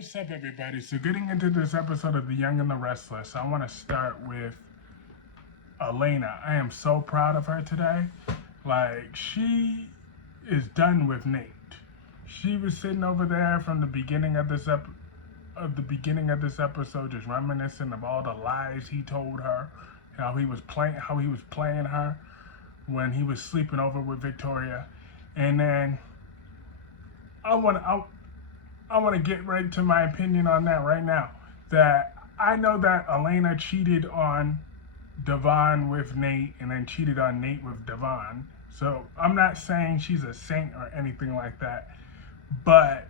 What's up, everybody? So, getting into this episode of the Young and the Restless, I want to start with Elena. I am so proud of her today. Like, she is done with Nate. She was sitting over there from the beginning of this episode, just reminiscing of all the lies he told her, how he was playing her when he was sleeping over with Victoria, and then I want to get right to my opinion on that right now. That I know that Elena cheated on Devon with Nate and then cheated on Nate with Devon. So I'm not saying she's a saint or anything like that, but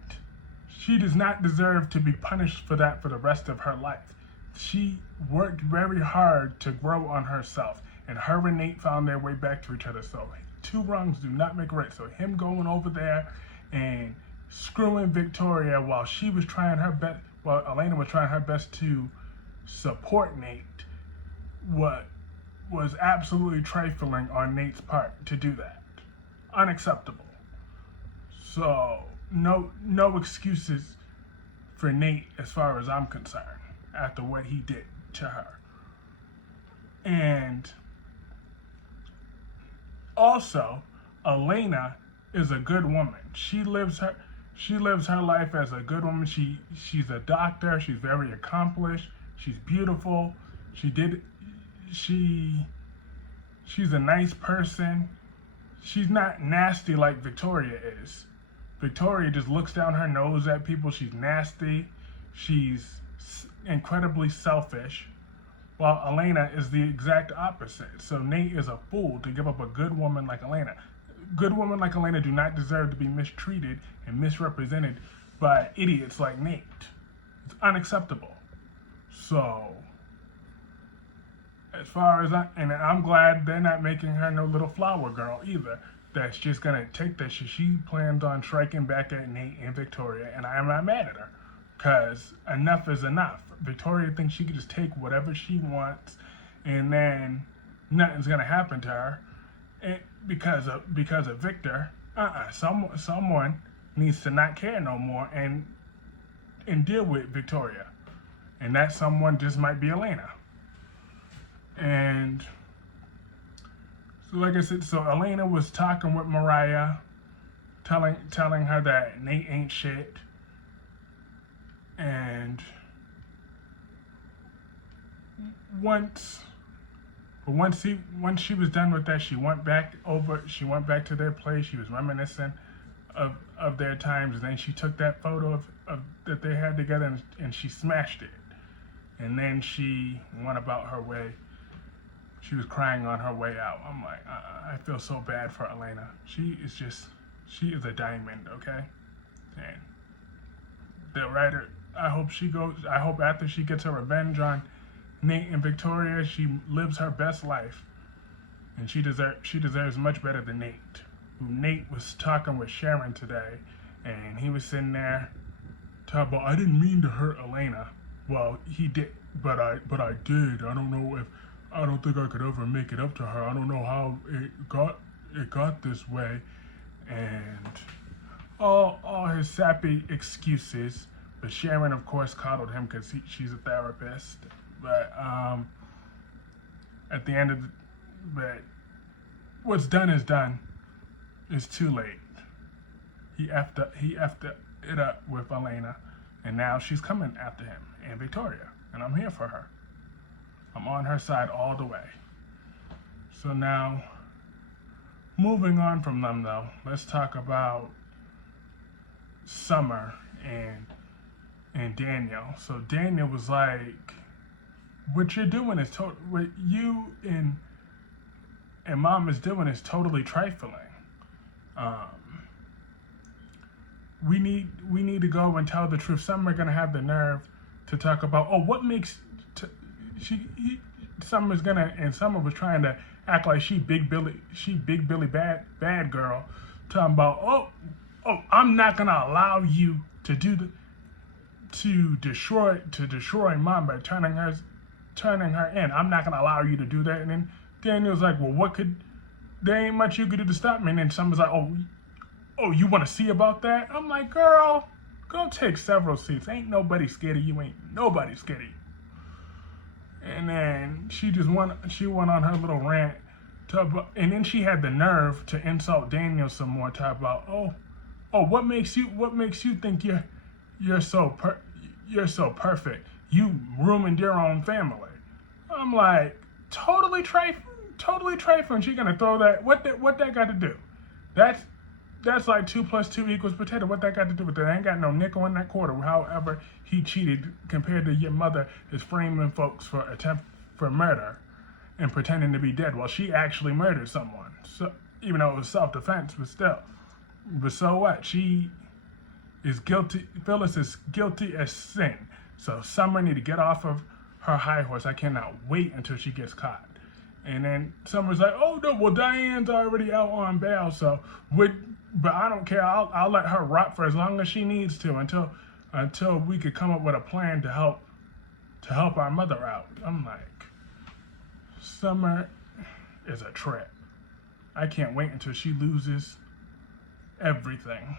she does not deserve to be punished for that for the rest of her life. She worked very hard to grow on herself, and her and Nate found their way back to each other. So two wrongs do not make right. So him going over there and screwing Victoria while Elena was trying her best to support Nate, what was absolutely trifling on Nate's part to do that. Unacceptable. So no excuses for Nate as far as I'm concerned after what he did to her. And also, Elena is a good woman. She lives her life as a good woman. She's a doctor. She's very accomplished. She's beautiful. She's a nice person. She's not nasty like Victoria is. Victoria just looks down her nose at people. She's nasty. She's incredibly selfish. While Elena is the exact opposite. So Nate is a fool to give up a good woman like Elena. Good women like Elena do not deserve to be mistreated and misrepresented by idiots like Nate. It's unacceptable. So, as far as I'm glad they're not making her no little flower girl either. That's just gonna take that shit. She plans on striking back at Nate and Victoria, and I'm not mad at her, cause enough is enough. Victoria thinks she can just take whatever she wants, and then nothing's gonna happen to her. Because of Victor. Someone needs to not care no more and deal with Victoria, and that someone just might be Elena. And so, like I said, so Elena was talking with Mariah, telling her that Nate ain't shit, and once she was done with that, she went back to their place. She was reminiscing of their times, and then she took that photo of that they had together and she smashed it. And then she went about her way. She was crying on her way out. I'm like, I feel so bad for Elena. She is a diamond, okay? And the writer, I hope after she gets her revenge on Nate and Victoria, she lives her best life, and she deserves much better than Nate. Nate was talking with Sharon today, and he was sitting there talking about, I didn't mean to hurt Elena. Well, he did, but I did. I don't think I could ever make it up to her. I don't know how it got this way, and all his sappy excuses. But Sharon, of course, coddled him because she's a therapist. But at the end of but what's done is done. It's too late. He effed it up with Elena, and now she's coming after him and Victoria, and I'm here for her. I'm on her side all the way. So now, moving on from them though, let's talk about Summer and Daniel. So Daniel was like, what you're doing is what you and Mom is doing is totally trifling. We need to go and tell the truth. Some are gonna have the nerve to talk about, what makes Summer was trying to act like she big Billy bad girl, talking about I'm not gonna allow you to to destroy Mom by turning her in. I'm not gonna allow you to do that. And then Daniel's like, well, there ain't much you could do to stop me. And then Summer's like, oh, you want to see about that? I'm like, girl, Go take several seats. Ain't nobody scared of you. Ain't nobody scared of you. And then she went on her little rant, and then she had the nerve to insult Daniel some more. Talk about, what makes you think you're so perfect? You ruined your own family. I'm like, totally trifling. She gonna throw that? What that got to do? That's like 2 + 2 = potato. What that got to do with that? I ain't got no nickel in that quarter. However, he cheated compared to your mother is framing folks for attempt for murder and pretending to be dead while she actually murdered someone. So even though it was self-defense, but still. But so what? She is guilty. Phyllis is guilty as sin. So Summer need to get off of her high horse. I cannot wait until she gets caught. And then Summer's like, oh no, well Diane's already out on bail, but I don't care. I'll let her rot for as long as she needs to until we could come up with a plan to help our mother out. I'm like, Summer is a trip. I can't wait until she loses everything.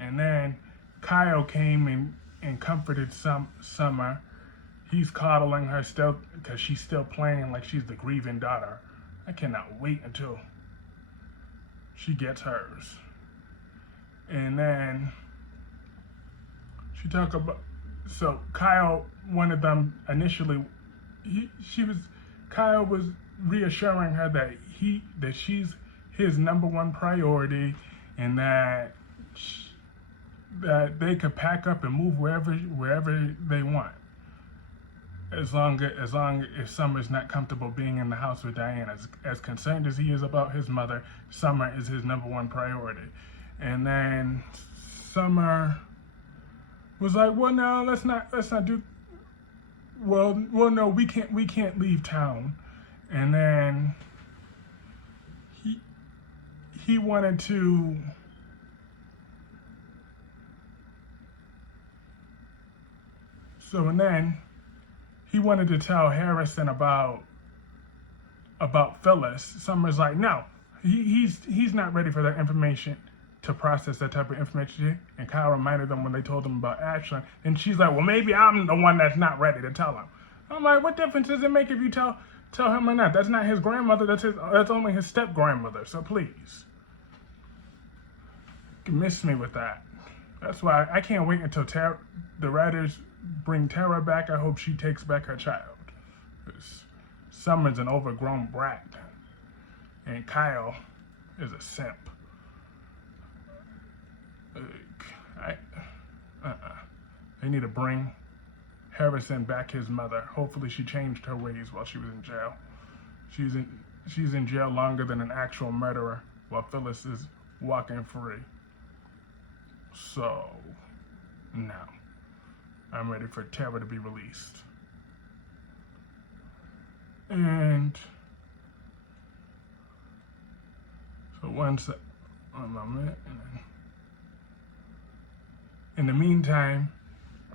And then Kyle came and comforted Summer. He's coddling her still because she's still playing like she's the grieving daughter. I cannot wait until she gets hers. And then she talked about, so Kyle wanted them initially, Kyle was reassuring her that she's his number one priority and that they could pack up and move wherever they want. As long as Summer's not comfortable being in the house with Diane. As concerned as he is about his mother, Summer is his number one priority. And then Summer was like, well, no, let's not do. Well, no, we can't leave town. And then he wanted to. And then he wanted to tell Harrison about Phyllis. Summer's like, no, he's not ready for that information, to process that type of information. And Kyle reminded them when they told him about Ashlyn. And she's like, well, maybe I'm the one that's not ready to tell him. I'm like, what difference does it make if you tell him or not? That's not his grandmother. That's only his step grandmother. So please, you miss me with that. That's why I can't wait until the writers bring Tara back. I hope she takes back her child. Because Summer's an overgrown brat. And Kyle is a simp. They need to bring Harrison back his mother. Hopefully she changed her ways while she was in jail. She's in jail longer than an actual murderer while Phyllis is walking free. So, now, I'm ready for Tara to be released. And so one moment. In the meantime,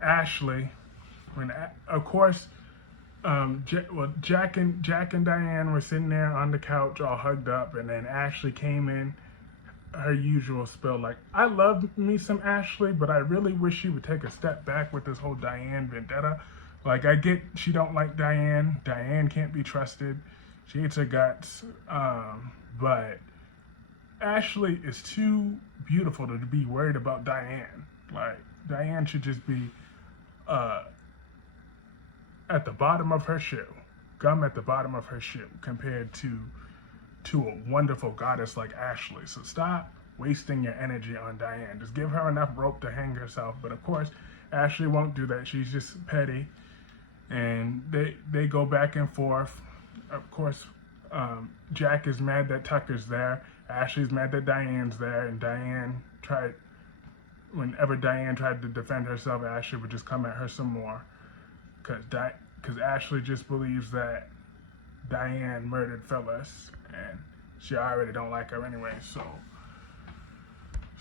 Ashley, of course, Jack and Diane were sitting there on the couch all hugged up, and then Ashley came in, her usual spill. Like, I love me some Ashley, but I really wish she would take a step back with this whole Diane vendetta. Like, I get she don't like Diane. Diane can't be trusted. She hates her guts. But Ashley is too beautiful to be worried about Diane. Like, Diane should just be at the bottom of her shoe. Gum at the bottom of her shoe compared to a wonderful goddess like Ashley. So stop wasting your energy on Diane. Just give her enough rope to hang herself. But of course, Ashley won't do that. She's just petty. And they go back and forth. Of course, Jack is mad that Tucker's there. Ashley's mad that Diane's there. And whenever Diane tried to defend herself, Ashley would just come at her some more. Because Ashley just believes that Diane murdered Phyllis, and she already don't like her anyway. So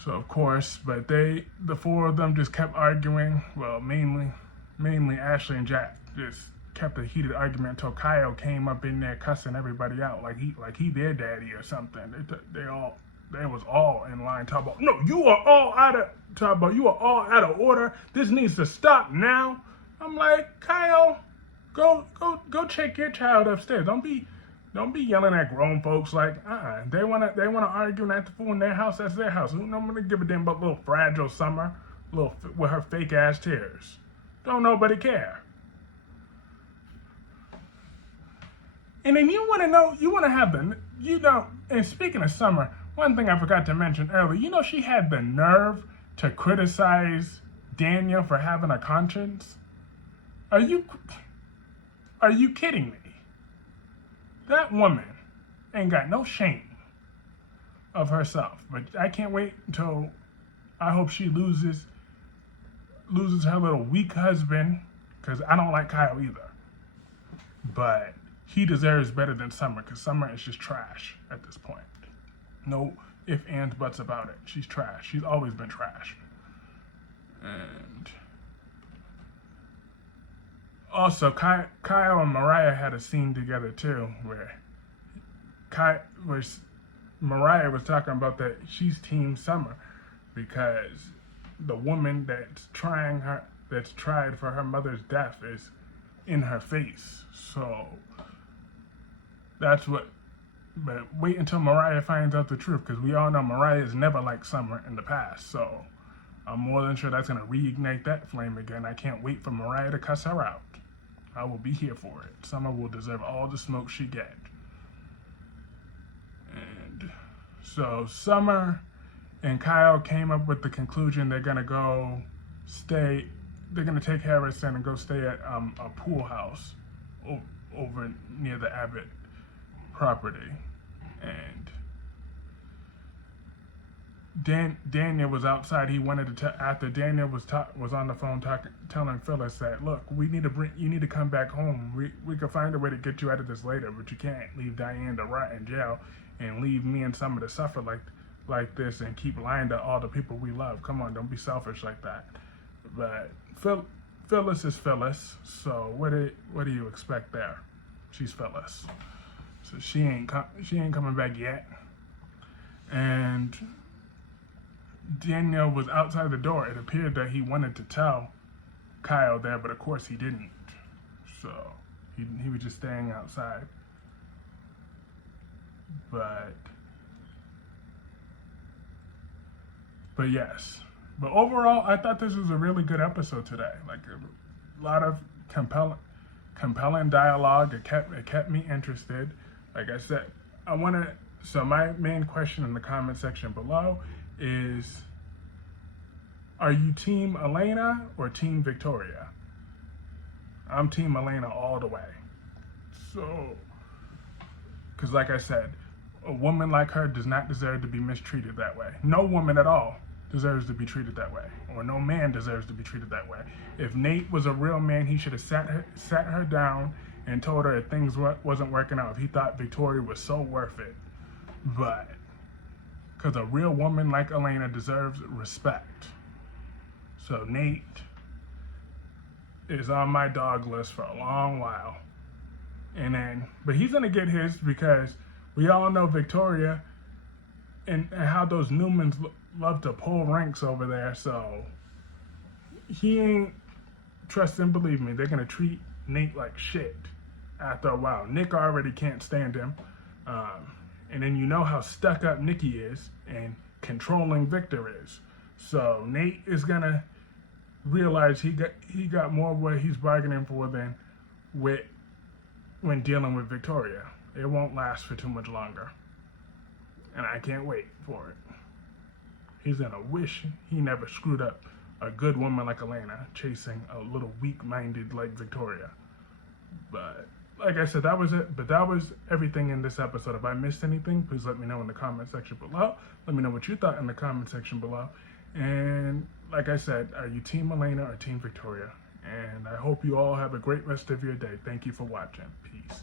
of course, but the four of them just kept arguing. Well, mainly Ashley and Jack just kept a heated argument until Kyle came up in there cussing everybody out like he their daddy or something. They all They was all in line talking about, no, you are all out of order. This needs to stop now. I'm like, Kyle, go check your child upstairs. Don't be yelling at grown folks like, they wanna argue and act the fool in their house. That's their house. I'm gonna give a damn about little fragile Summer, little with her fake ass tears. Don't nobody care. And then you want to have and speaking of Summer, one thing I forgot to mention earlier, she had the nerve to criticize Daniel for having a conscience. Are you kidding me? That woman ain't got no shame of herself. But I can't wait until I hope she loses her little weak husband, because I don't like Kyle either. But he deserves better than Summer, because Summer is just trash at this point. No ifs, ands, buts about it. She's trash. She's always been trash. And also, Kyle and Mariah had a scene together too, where Mariah was talking about that she's Team Summer because the woman that's tried for her mother's death is in her face. So that's what. But wait until Mariah finds out the truth, because we all know Mariah's never liked Summer in the past. So I'm more than sure that's going to reignite that flame again. I can't wait for Mariah to cuss her out. I will be here for it. Summer will deserve all the smoke she gets. And so Summer and Kyle came up with the conclusion they're going to take Harrison and go stay at a pool house over near the Abbott property. And Daniel was outside. He wanted to after Daniel was on the phone telling Phyllis that, look, you need to come back home. We could find a way to get you out of this later, but you can't leave Diane to rot in jail and leave me and Summer to suffer like this and keep lying to all the people we love. Come on, don't be selfish like that. But Phyllis is Phyllis, so what do you expect there? She's Phyllis. So she ain't coming back yet. And Daniel was outside the door. It appeared that he wanted to tell Kyle there, but of course he didn't. So he was just staying outside. But yes. But overall, I thought this was a really good episode today. Like a lot of compelling dialogue. It kept me interested. Like I said, so my main question in the comment section below is, are you Team Elena or Team Victoria? I'm Team Elena all the way. So, because like I said, a woman like her does not deserve to be mistreated that way. No woman at all deserves to be treated that way, or no man deserves to be treated that way. If Nate was a real man, he should have sat her down and told her if things wasn't working out, if he thought Victoria was so worth it. But because a real woman like Elena deserves respect. So Nate is on my dog list for a long while. But he's gonna get his, because we all know Victoria and how those Newmans love to pull ranks over there. So he ain't, trust and believe me, they're gonna treat Nate like shit after a while. Nick already can't stand him. And then you know how stuck up Nikki is and controlling Victor is. So Nate is gonna realize he got more what he's bargaining for than when dealing with Victoria. It won't last for too much longer. And I can't wait for it. He's gonna wish he never screwed up a good woman like Elena chasing a little weak-minded like Victoria. But like I said, that was it. But that was everything in this episode. If I missed anything, please let me know in the comment section below. Let me know what you thought in the comment section below. And like I said, are you Team Elena or Team Victoria? And I hope you all have a great rest of your day. Thank you for watching. Peace.